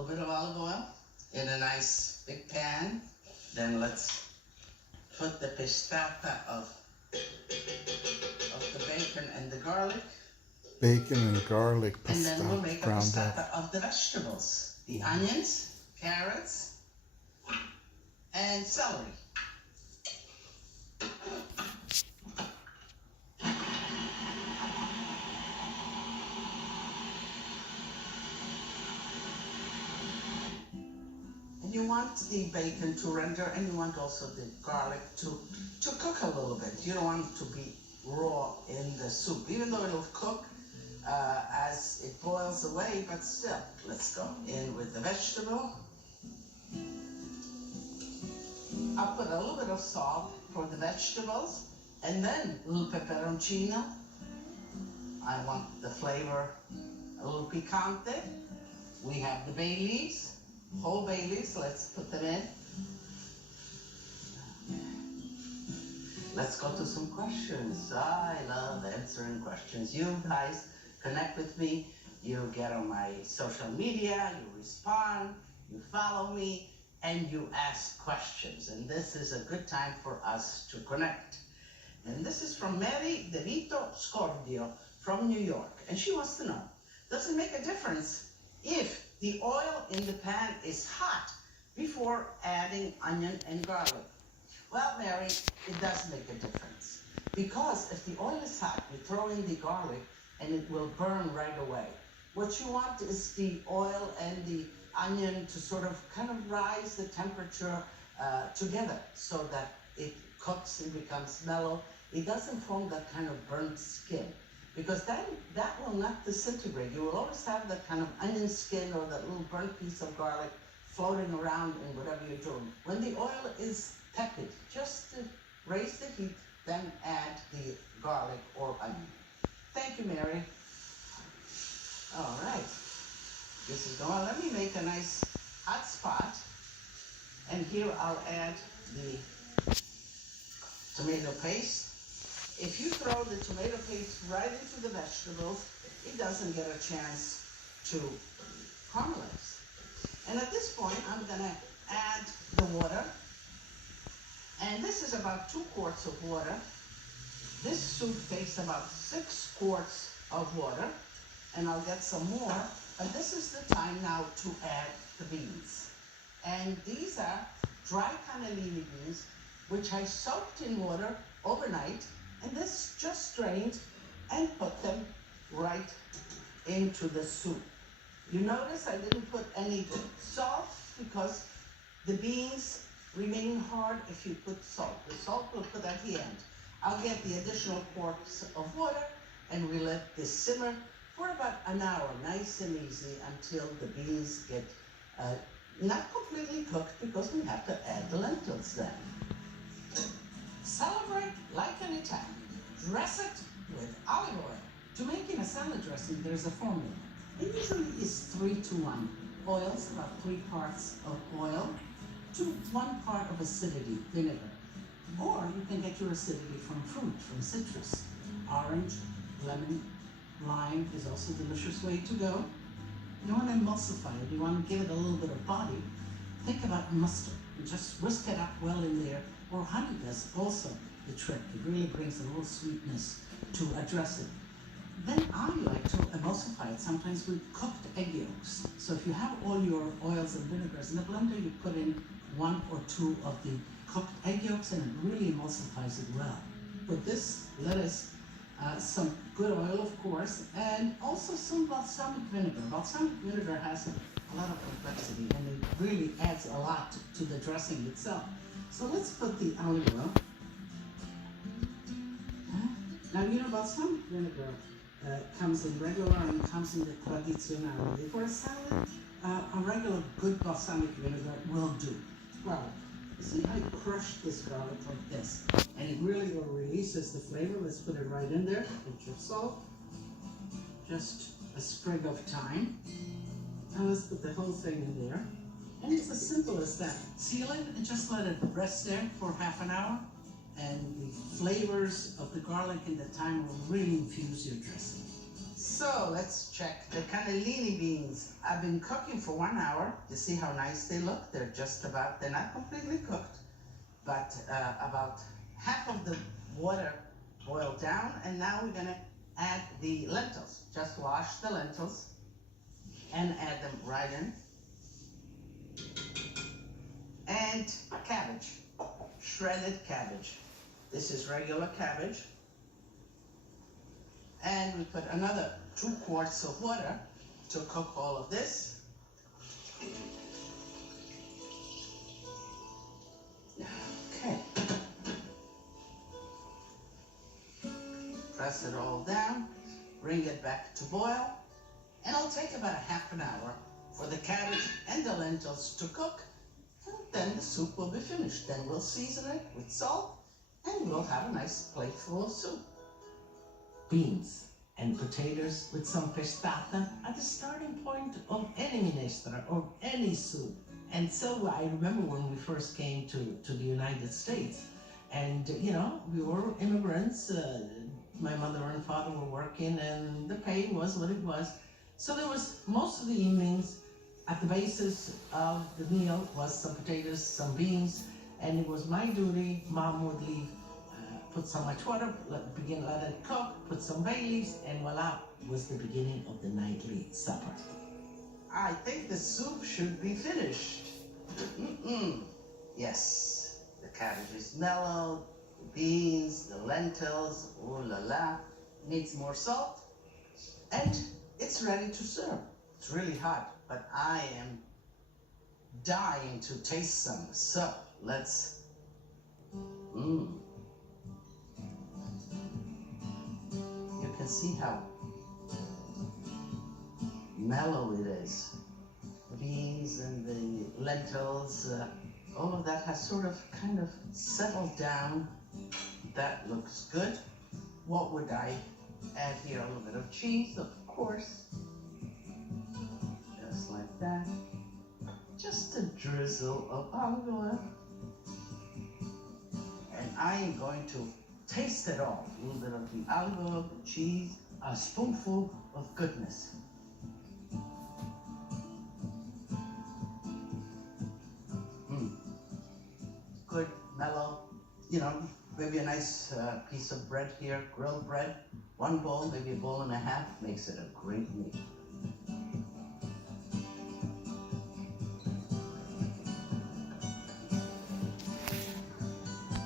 little bit of olive oil in a nice big pan. Then let's put the pistata of the bacon and the garlic. Bacon and garlic And then we'll make a ground up. pistata of the vegetables. The onions, carrots, and celery. And you want the bacon to render, and you want also the garlic to cook a little bit. You don't want it to be raw in the soup, even though it'll cook as it boils away, but still, let's go in with the vegetable. I'll put a little bit of salt for the vegetables, and then a little peperoncino. I want the flavor a little picante. We have the bay leaves, whole bay leaves, let's put them in. Let's go to some questions. I love answering questions. You guys connect with me, you get on my social media, you respond, you follow me, and you ask questions. And this is a good time for us to connect. And this is from Mary De Vito Scordio from New York. And she wants to know, does it make a difference if the oil in the pan is hot before adding onion and garlic? Well, Mary, it does make a difference. Because if the oil is hot, you throw in the garlic and it will burn right away. What you want is the oil and the onion to sort of kind of rise the temperature together so that it cooks and becomes mellow. It doesn't form that kind of burnt skin, because then that will not disintegrate. You will always have that kind of onion skin or that little burnt piece of garlic floating around in whatever you're doing. When the oil is tepid, just to raise the heat, then add the garlic or onion. Thank you, Mary. All right. This is going. Let me make a nice hot spot. And here I'll add the tomato paste. If you throw the tomato paste right into the vegetables, it doesn't get a chance to caramelize. And at this point, I'm going to add the water. And this is about 2 quarts of water. This soup takes about 6 quarts of water. And I'll get some more. But this is the time now to add the beans. And these are dry canellini beans, which I soaked in water overnight. And this just strained and put them right into the soup. You notice I didn't put any salt because the beans remain hard if you put salt. The salt we'll put at the end. I'll get the additional quarts of water and we let this simmer for about an hour, nice and easy, until the beans get not completely cooked, because we have to add the lentils then. Celebrate like an Italian. Dress it with olive oil. To making a salad dressing, there's a formula. It usually is 3-to-1. Oils, about 3 parts of oil to 1 part of acidity, vinegar. Or you can get your acidity from fruit, from citrus. Orange, lemon, lime is also a delicious way to go. You want to emulsify it, you want to give it a little bit of body. Think about mustard and just whisk it up well in there. Or honey does also the trick. It really brings a little sweetness to address it. Then I like to emulsify it sometimes with cooked egg yolks. So if you have all your oils and vinegars in a blender, you put in 1 or 2 of the cooked egg yolks and it really emulsifies it well. With this lettuce, some good oil, of course, and also some balsamic vinegar. Balsamic vinegar has a lot of complexity and it really adds a lot to the dressing itself. So let's put the olive oil. Now, you know, balsamic vinegar comes in regular and comes in the tradizionale. For a salad, a regular good balsamic vinegar will do. Well, see, I crushed this garlic like this, and it really releases the flavor. Let's put it right in there. Pinch of salt, just a sprig of thyme. Now let's put the whole thing in there. And it's as simple as that. Seal it and just let it rest there for half an hour, and the flavors of the garlic and the thyme will really infuse your dressing. So let's check the cannellini beans. I've been cooking for 1 hour. You see how nice they look? They're just about, they're not completely cooked, but about half of the water boiled down. And now we're gonna add the lentils. Just wash the lentils and add them right in. And cabbage, shredded cabbage. This is regular cabbage. And we put another 2 quarts of water to cook all of this. Okay. Press it all down, bring it back to boil, and it'll take about a half an hour for the cabbage and the lentils to cook, and then the soup will be finished. Then we'll season it with salt, and we'll have a nice plate full of soup. Beans and potatoes with some pestata are the starting point of any minestra or any soup. And so I remember when we first came to the United States, and you know, we were immigrants, my mother and father were working, and the pay was what it was. So there was, most of the evenings, at the basis of the meal was some potatoes, some beans, and it was my duty. Mom would leave, put so much water, let it cook, put some bay leaves, and voila, was the beginning of the nightly supper. I think the soup should be finished. Yes, the cabbage is mellowed, the beans, the lentils, ooh la la, needs more salt, and it's ready to serve. It's really hot, but I am dying to taste some, so let's, You can see how mellow it is. The beans and the lentils, all of that has sort of kind of settled down. That looks good. What would I add here? A little bit of cheese, of course. Just like that. Just a drizzle of olive oil. And I am going to taste it all. A little bit of the olive oil, the cheese, a spoonful of goodness. Good, mellow, you know, maybe a nice piece of bread here, grilled bread. 1 bowl, maybe a bowl and a half, makes it a great meal.